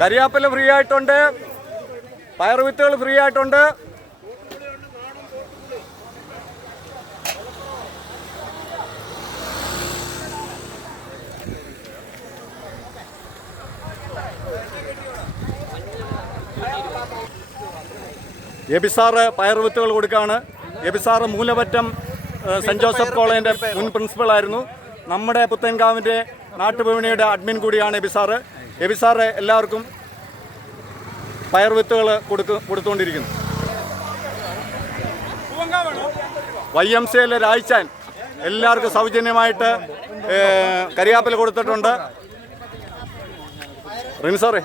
കരിയാപ്പില free ആയിട്ടുണ്ട്, പയറുവിത്തുകൾ free ആയിട്ടുണ്ട്. എബി സാറ് പയറുവിത്തുകൾ കൊടുക്കുകയാണ്. Aby sir Moolamattom Saint Joseph കോളേജിൻ്റെ മുൻ പ്രിൻസിപ്പളായിരുന്നു. നമ്മുടെ പുത്തൻകാവിൻ്റെ നാട്ടുവിപണിയുടെ അഡ്മിൻ കൂടിയാണ് എബി സാറ്. എബി സാറ് എല്ലാവർക്കും പയറുവിത്തുകൾ കൊടുത്തുകൊണ്ടിരിക്കുന്നു. YMCA രായിച്ചാൻ എല്ലാവർക്കും സൗജന്യമായിട്ട് കരിയാപ്പില കൊടുത്തിട്ടുണ്ട്. റിനി സാറേ,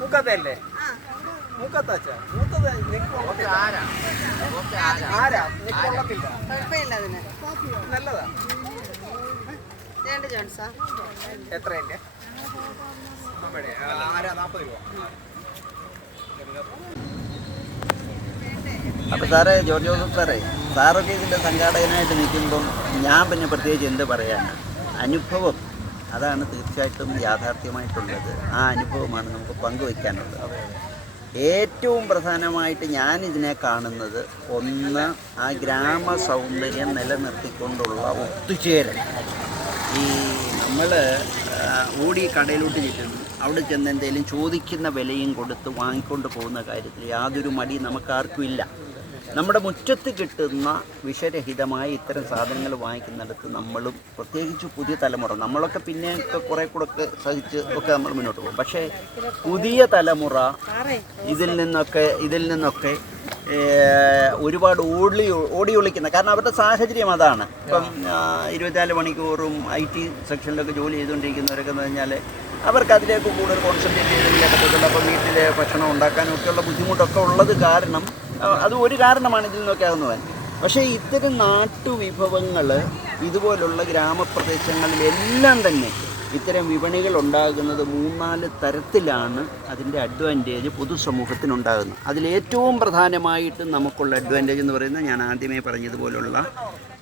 മൂക്കത്തല്ലേ? മൂക്കത്താച്ചാ നല്ലതാ. എത്രയുണ്ട്? 40 രൂപ. അപ്പോൾ സാറേ, ജോർജ് ജോസഫ് സാറേ, സാറൊക്കെ ഇതിൻ്റെ സംഘാടകനായിട്ട് നിൽക്കുമ്പം ഞാൻ പിന്നെ പ്രത്യേകിച്ച് എന്ത് പറയാനാണ്? അനുഭവം അതാണ് തീർച്ചയായിട്ടും യാഥാർത്ഥ്യമായിട്ടുള്ളത്. ആ അനുഭവമാണ് നമുക്ക് പങ്കുവയ്ക്കാനുള്ളത്. ഏറ്റവും പ്രധാനമായിട്ട് ഞാനിതിനെ കാണുന്നത്, ഒന്ന്, ആ ഗ്രാമ സൗന്ദര്യം നിലനിർത്തിക്കൊണ്ടുള്ള ഒത്തുചേരൽ. ഈ നമ്മൾ ഓടി കടയിലോട്ട് ചെല്ലുന്നു, അവിടെ ചെന്ന് എന്തെങ്കിലും ചോദിക്കുന്ന വിലയും കൊടുത്ത് വാങ്ങിക്കൊണ്ട് പോകുന്ന കാര്യത്തിൽ യാതൊരു മടി നമുക്കാർക്കും ഇല്ല. നമ്മുടെ മുറ്റത്ത് കിട്ടുന്ന വിഷരഹിതമായ ഇത്തരം സാധനങ്ങൾ വാങ്ങിക്കുന്നിടത്ത് നമ്മളും, പ്രത്യേകിച്ച് പുതിയ തലമുറ, നമ്മളൊക്കെ പിന്നെയൊക്കെ കുറേ കൂടെ ഒക്കെ സഹിച്ച് ഒക്കെ നമ്മൾ മുന്നോട്ട് പോകും. പക്ഷേ പുതിയ തലമുറ ഇതിൽ നിന്നൊക്കെ ഒരുപാട് ഓടി ഒളിക്കുന്ന, കാരണം അവരുടെ സാഹചര്യം അതാണ്. ഇപ്പം 24 മണിക്കൂറും IT സെക്ഷനിലൊക്കെ ജോലി ചെയ്തുകൊണ്ടിരിക്കുന്നവരൊക്കെ എന്ന് പറഞ്ഞാൽ അവർക്ക് അതിലേക്ക് കൂടുതൽ കോൺസെൻട്രേറ്റ് ചെയ്തെങ്കിലേ പറ്റത്തുള്ളൂ. അപ്പോൾ വീട്ടിലെ ഭക്ഷണം ഉണ്ടാക്കാനും ഒക്കെയുള്ള ബുദ്ധിമുട്ടൊക്കെ ഉള്ളത് കാരണം, അത് ഒരു കാരണമാണ് ഇതിൽ നിന്നൊക്കെ ആകുന്നത്. പക്ഷേ ഇത്തരം നാട്ടുവിഭവങ്ങൾ ഇതുപോലുള്ള ഗ്രാമപ്രദേശങ്ങളിലെല്ലാം തന്നെ ഇത്തരം വിപണികൾ ഉണ്ടാകുന്നത് 3-4 തരത്തിലാണ് അതിൻ്റെ അഡ്വാൻറ്റേജ് പൊതുസമൂഹത്തിനുണ്ടാകുന്നത്. അതിലേറ്റവും പ്രധാനമായിട്ട് നമുക്കുള്ള അഡ്വാൻറ്റേജ് എന്ന് പറയുന്നത്, ഞാൻ ആദ്യമേ പറഞ്ഞതുപോലുള്ള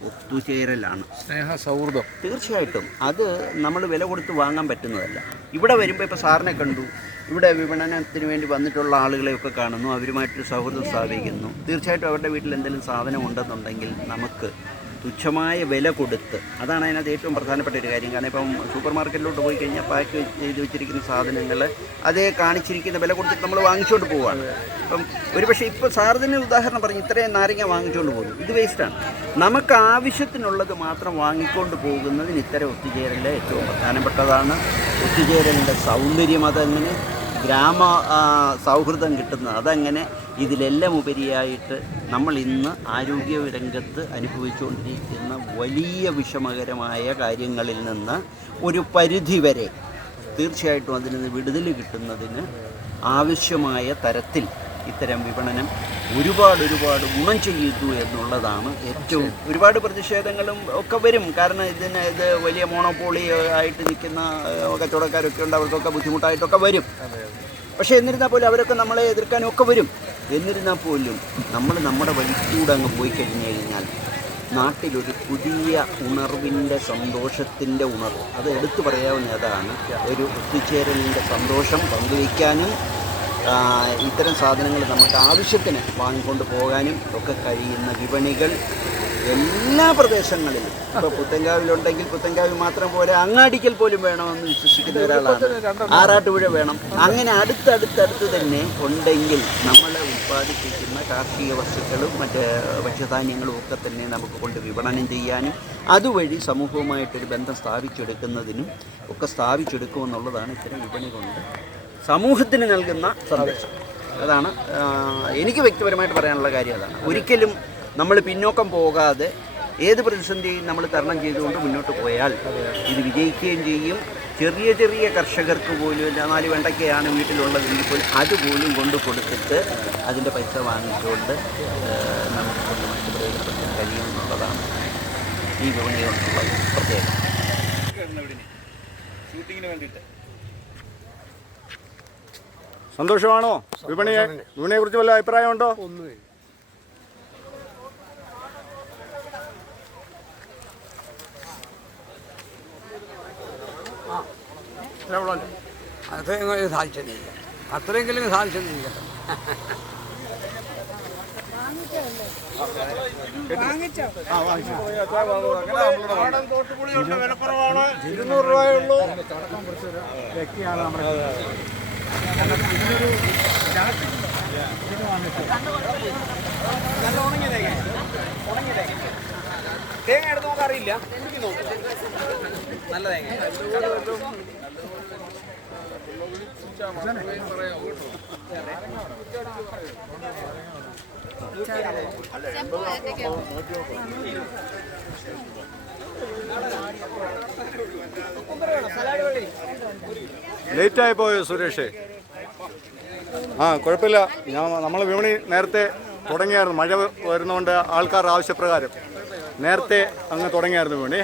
ഒത്തുചേരലാണ്, സ്നേഹ സൗഹൃദം. തീർച്ചയായിട്ടും അത് നമ്മൾ വില കൊടുത്ത് വാങ്ങാൻ പറ്റുന്നതല്ല. ഇവിടെ വരുമ്പോൾ ഇപ്പോൾ സാറിനെ കണ്ടു, ഇവിടെ വിപണനത്തിന് വേണ്ടി വന്നിട്ടുള്ള ആളുകളെയൊക്കെ കാണുന്നു, അവരുമായിട്ടൊരു സൗഹൃദം സ്ഥാപിക്കുന്നു. തീർച്ചയായിട്ടും അവരുടെ വീട്ടിൽ എന്തെങ്കിലും സാധനം ഉണ്ടെന്നുണ്ടെങ്കിൽ നമുക്ക് തുച്ഛമായ വില കൊടുത്ത്, അതാണ് അതിനകത്ത് ഏറ്റവും പ്രധാനപ്പെട്ട ഒരു കാര്യം. കാരണം ഇപ്പം സൂപ്പർ മാർക്കറ്റിലോട്ട് പോയി കഴിഞ്ഞാൽ പാക്ക് ചെയ്ത് വെച്ചിരിക്കുന്ന സാധനങ്ങൾ അതേ കാണിച്ചിരിക്കുന്ന വില കൊടുത്തിട്ട് നമ്മൾ വാങ്ങിച്ചുകൊണ്ട് പോവുകയാണ്. ഇപ്പം ഒരുപക്ഷെ ഇപ്പോൾ സാറിന് ഉദാഹരണം പറഞ്ഞ് ഇത്രയും നാരങ്ങ വാങ്ങിച്ചുകൊണ്ട് പോകുന്നു, ഇത് വേസ്റ്റാണ്. നമുക്ക് ആവശ്യത്തിനുള്ളത് മാത്രം വാങ്ങിക്കൊണ്ട് പോകുന്നതിന് ഇത്തരം ഒത്തുചേരൽ ഏറ്റവും പ്രധാനപ്പെട്ടതാണ്. ഒത്തുചേരലിൻ്റെ സൗന്ദര്യം അതങ്ങനെ, ഗ്രാമ സൗഹൃദം കിട്ടുന്നത് അതങ്ങനെ. ഇതിലെല്ലാം ഉപരിയായിട്ട് നമ്മൾ ഇന്ന് ആരോഗ്യ രംഗത്ത് അനുഭവിച്ചുകൊണ്ടിരിക്കുന്ന വലിയ വിഷമകരമായ കാര്യങ്ങളിൽ നിന്ന് ഒരു പരിധിവരെ തീർച്ചയായിട്ടും അതിൽ നിന്ന് വിടുതൽ കിട്ടുന്നതിന് ആവശ്യമായ തരത്തിൽ ഇത്തരം വിപണനം ഒരുപാട് ഗുണം ചെയ്യുന്നു എന്നുള്ളതാണ് ഏറ്റവും. ഒരുപാട് പ്രതിഷേധങ്ങളും ഒക്കെ വരും, കാരണം ഇത് വലിയ മോണോപോളി ആയിട്ട് നിൽക്കുന്ന കച്ചവടക്കാരൊക്കെ ഉണ്ട്, അവർക്കൊക്കെ ബുദ്ധിമുട്ടായിട്ടൊക്കെ വരും. പക്ഷേ എന്നിരുന്നാൽ പോലും അവരൊക്കെ നമ്മളെ എതിർക്കാനൊക്കെ വരും. എന്നിരുന്നാൽ പോലും നമ്മൾ നമ്മുടെ വഴിക്കൂടെ അങ്ങ് പോയി കഴിഞ്ഞാൽ നാട്ടിലൊരു പുതിയ ഉണർവിൻ്റെ, സന്തോഷത്തിൻ്റെ ഉണർവ്, അത് എടുത്തു പറയാവുന്ന അതാണ്. ഒരു ഒത്തുചേരലിൻ്റെ സന്തോഷം പങ്കുവയ്ക്കാനും ഇത്തരം സാധനങ്ങൾ നമുക്ക് ആവശ്യത്തിന് വാങ്ങിക്കൊണ്ട് പോകാനും ഒക്കെ കഴിയുന്ന വിപണികൾ എല്ലാ പ്രദേശങ്ങളിലും ഇപ്പോൾ പുത്തൻകാവിലുണ്ടെങ്കിൽ പുത്തൻകാവിൽ മാത്രം പോലെ അങ്ങാടിക്കൽ പോലും വേണമെന്ന് വിശ്വസിക്കുന്ന ഒരാളാണ്. ആറാട്ടുപുഴ വേണം. അങ്ങനെ അടുത്തടുത്തടുത്ത് തന്നെ ഉണ്ടെങ്കിൽ നമ്മൾ ഉൽപ്പാദിപ്പിക്കുന്ന കാർഷിക വസ്തുക്കളും മറ്റ് ഭക്ഷ്യധാന്യങ്ങളും ഒക്കെ തന്നെ നമുക്ക് കൊണ്ട് വിപണനം ചെയ്യാനും അതുവഴി സമൂഹവുമായിട്ടൊരു ബന്ധം സ്ഥാപിച്ചെടുക്കുന്നതിനും ഒക്കെ സ്ഥാപിച്ചെടുക്കുമെന്നുള്ളതാണ് ഇത്തരം വിപണി കൊണ്ട് സമൂഹത്തിന് നൽകുന്ന സന്ദേശം. അതാണ് എനിക്ക് വ്യക്തിപരമായിട്ട് പറയാനുള്ള കാര്യം. അതാണ് ഒരിക്കലും നമ്മൾ പിന്നോക്കം പോകാതെ ഏത് പ്രതിസന്ധിയും നമ്മൾ തരണം ചെയ്തുകൊണ്ട് മുന്നോട്ട് പോയാൽ ഇത് വിജയിക്കുകയും ചെയ്യും. ചെറിയ ചെറിയ കർഷകർക്ക് പോലും 4 വെണ്ടയ്ക്കയാണ് വീട്ടിലുള്ളതെങ്കിൽ പോലും അതുപോലും കൊണ്ട് കൊടുത്തിട്ട് അതിൻ്റെ പൈസ വാങ്ങിച്ചുകൊണ്ട് നമുക്ക് സ്വന്തമായിട്ട് പ്രയോജനപ്പെടുത്താൻ കഴിയുമെന്നുള്ളതാണ് ഈ വിപണി കൊണ്ടുള്ള പ്രത്യേകത. സന്തോഷമാണോ? വിപണിയെ കുറിച്ച് വല്ല അഭിപ്രായമുണ്ടോ? അതെങ്കിലും സാധിച്ചില്ല, അത്രയെങ്കിലും സാധിച്ചില്ല. വിലക്കുറവാണ്, 200 രൂപയുള്ളൂ. വ്യക്തിയാണ് നമ്മുടെ തേങ്ങ എടുത്ത് നോക്കാൻ അറിയില്ല. നല്ല തേങ്ങ. ലേറ്റായി പോയോ സുരേഷ്? കുഴപ്പമില്ല. നമ്മൾ വിപണി നേരത്തെ തുടങ്ങിയായിരുന്നു. മഴ വരുന്നതുകൊണ്ട് ആൾക്കാർ ആവശ്യപ്രകാരം നേരത്തെ അങ്ങ് തുടങ്ങിയായിരുന്നു വിപണി.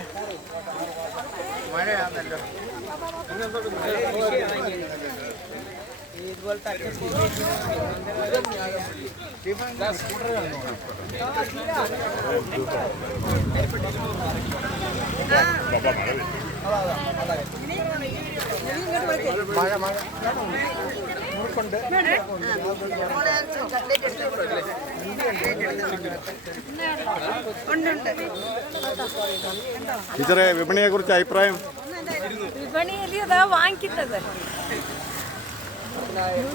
ടീച്ചറെ, വിപണിയെ കുറിച്ച് അഭിപ്രായം? വിപണിയിൽ വാങ്ങിക്കുന്നത്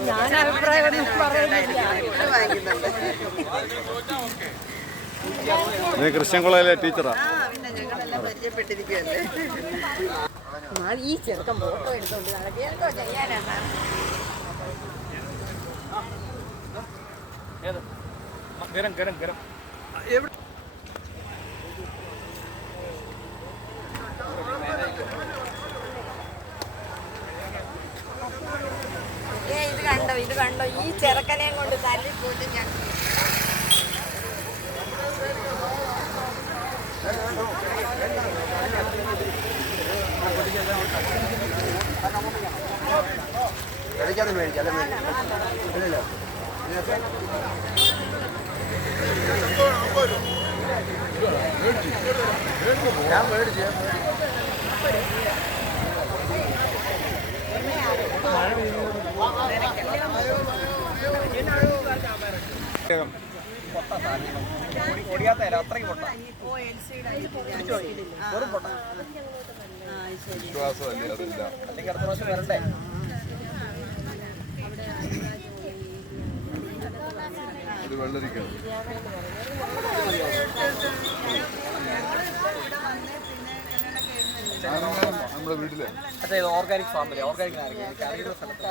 ഞാൻ അഭിപ്രായമൊന്നും പറയുന്നില്ല. ക്രിസ്ത്യൻ കോളേജിലെ ടീച്ചറാ. ഈ ചെറുക്കം ഫോട്ടോ എടുത്തോണ്ട് നടക്കുക എന്തോ ചെയ്യാനാ സാർ? ഇത് കണ്ടോ ഈ ചെറുക്കനെയും കൊണ്ട് തല്ലിപ്പോയിട്ട് ഞാൻ ഒടിയാത്ത അത്രയ്ക്ക് പൊട്ട അല്ലെങ്കിൽ അടുത്ത പ്രാവശ്യം വരണ്ടേ? നമ്മുടെ വീട്ടില് ഓർഗാനിക് ഫാമിലി, ഓർഗാനിക് സ്ഥലത്ത്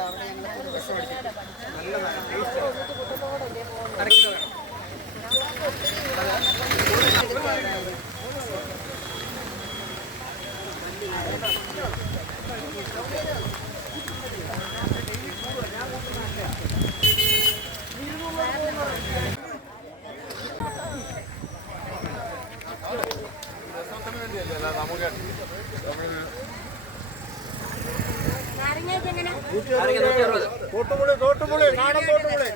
തോട്ടുപുളി നാടൻ തോട്ടുപുളി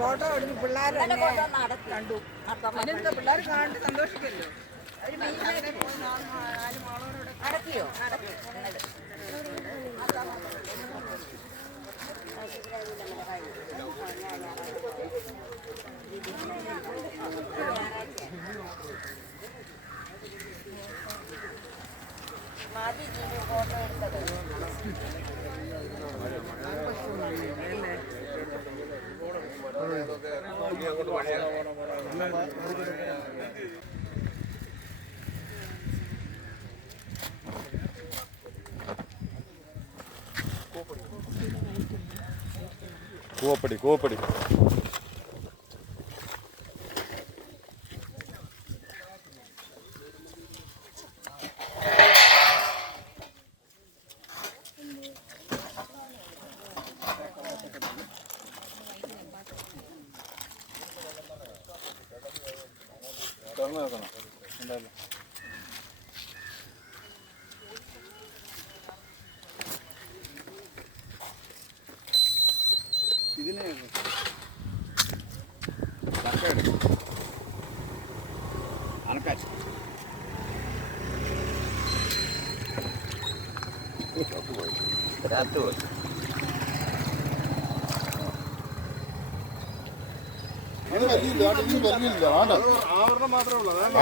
ഫോട്ടോ എടുത്ത് പിള്ളേർ കണ്ടു. പിള്ളേർ കാണാണ്ട് സന്തോഷിക്കല്ലോ. നടത്തിയോ? മതി ഫോട്ടോ എടുത്തത്. കൂവപ്പടി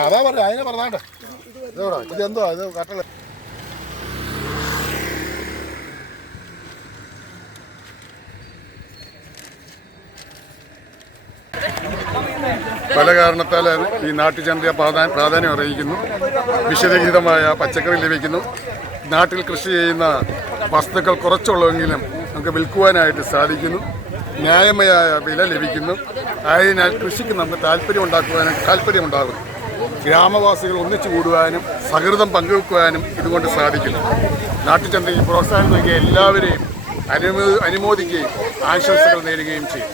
അതാ പറഞ്ഞ അതിനെ പറഞ്ഞാണ്ട് ഇതെന്തോ ഇത് കട്ടള പല കാരണത്താൽ ഈ നാട്ടുചന്തയെ പ്രാധാന്യം അറിയിക്കുന്നു. വിഷരഹിതമായ പച്ചക്കറി ലഭിക്കുന്നു. നാട്ടിൽ കൃഷി ചെയ്യുന്ന വസ്തുക്കൾ കുറച്ചുള്ളെങ്കിലും നമുക്ക് വിൽക്കുവാനായിട്ട് സാധിക്കുന്നു. ന്യായമായ വില ലഭിക്കുന്നു. ആയതിനാൽ കൃഷിക്ക് നമുക്ക് താല്പര്യമുണ്ടാകും. ഗ്രാമവാസികൾ ഒന്നിച്ചു കൂടുവാനും സഹൃദം പങ്കുവെക്കുവാനും ഇതുകൊണ്ട് സാധിക്കുന്നു. നാട്ടുചന്തയ്ക്ക് പ്രോത്സാഹനം നൽകിയ എല്ലാവരെയും അനുമോദിക്കുകയും ആശംസകൾ നേരുകയും ചെയ്യും.